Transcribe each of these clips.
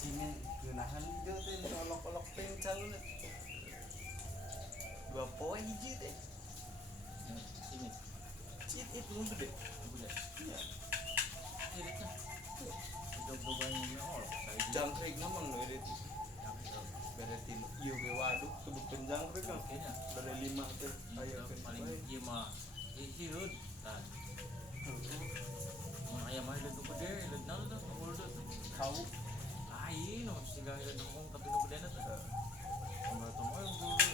Cini gunahan hijau teh olok-olok pencang lu. Dua poin hiji teh. Ini Cit itu lu gede. udah Iya. iritnya coba ini Jangkrik namun lu irit. Berarti ieu ge waduk kudu penjangkrik kan. kayaknya Dari 5 teh aya paling ieu mah hirup tah mun aya mah itu gede leunal teh ngomong teh tahu. lain mah siga aya ngomong katunu gedena teh kamar teh mah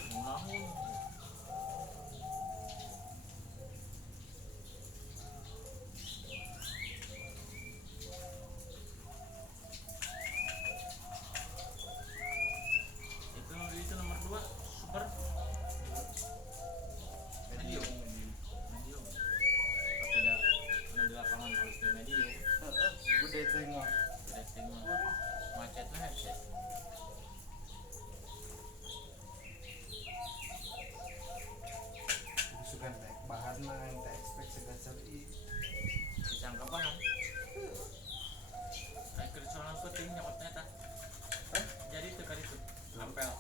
ngulahun itu nomor 2 super medium medium tapi dah di lapangan harus di medium Heeh, gede teh mah. rating macet lah ya Sugan teh bahan mah yang teh expect segasar i. disangka bahan kayak kerjaan penting nyokotnya tak jadi itu kali itu ampel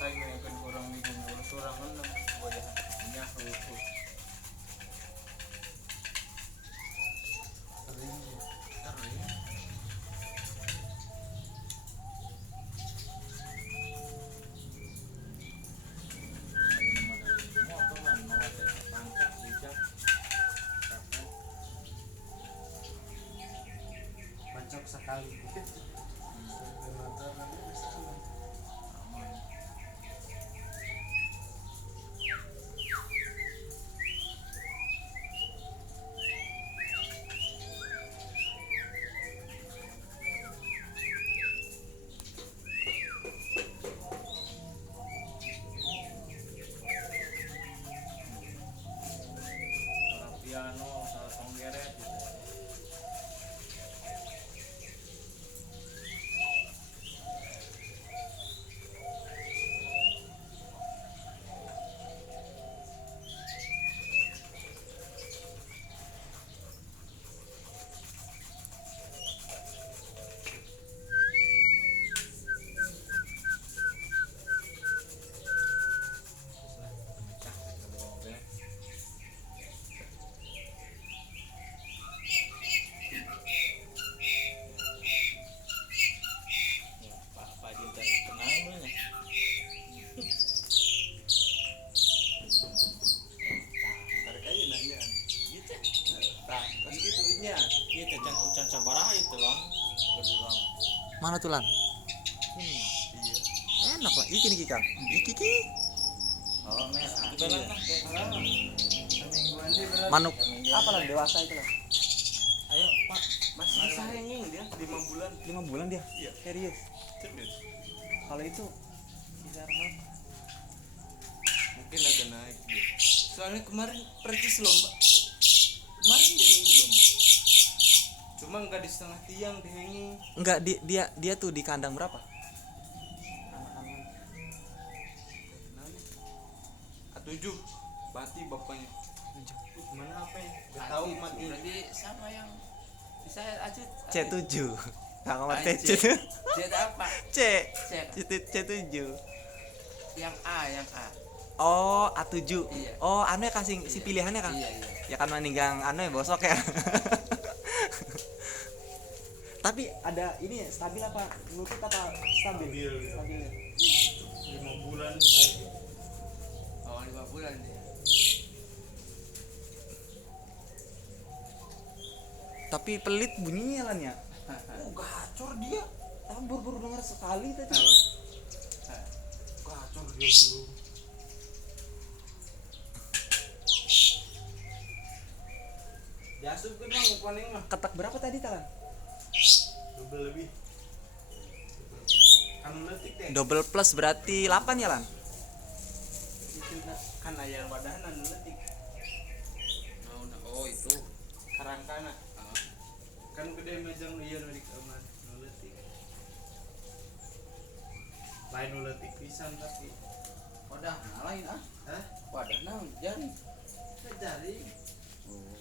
Kayak kan orang bingung orang kan goyahan. minyak Sering kering motor lah mau ada pangkat bijak capek bacok sekali. Motor kan bisa aman orang piano salah songgeret gitu pecah gitu mobil Pak Jinten kenal belum ya? tarik aja nanya. Gitu. Tak, kan gitu nya. Gitu can sabaraha itu lang. Berulang. Mana tuh Lan? Ini. Iya. Enak lah, iki nih Kang. Iki ki. Oh, merah. Dibelang lah. Semingguan dia berat. Manuk apa lah dewasa itu lah? Ayo, Pak. Masih bisa henging dia 5 bulan. 5 bulan dia. Iya. Serius. Serius. Kalau itu kisaran berapa? Mungkin agak naik dia. Soalnya kemarin percis lomba. Kemarin dia minggu lomba. Cuma nggak di setengah tiang di henging. Enggak, dia tuh di kandang berapa? A7 Bati bapaknya. Mana apa ya? Gak tahu mati. Berarti sama yang bisa aja. C7. Kang Omar Anjir. C7. C apa? C. C7. Yang A. Oh, A7. Iya. Oh, anu ya kasih si Iya. pilihannya Kang. Iya. Ya kan meninggang anu ya bosok ya. Tapi ada ini ya, stabil apa? Lutut apa stabil? Stabil. Stabil. 5 bulan. Oh, 5 bulan dia. Tapi pelit bunyinya Lan ya. Oh, gacor dia. Tapi baru dengar sekali tadi. Gacor dia dulu. Diasup kan bang, ukurannya mah Ketak berapa tadi Talan? double lebih. Kan letik teh. Double plus berarti 8 ya Lan? Itu kan ayam wadahan letik. Oh, itu. Karangkana. Kan gede mejang ieu nu di kamar nu letik. Lain nu letik pisan tapi. Wadah, lain ah. Hah? Wadah naon? Jaring. Jaring. Oh.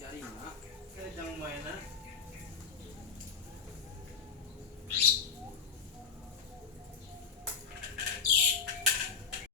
Jaring mah. Kayak jang mainan.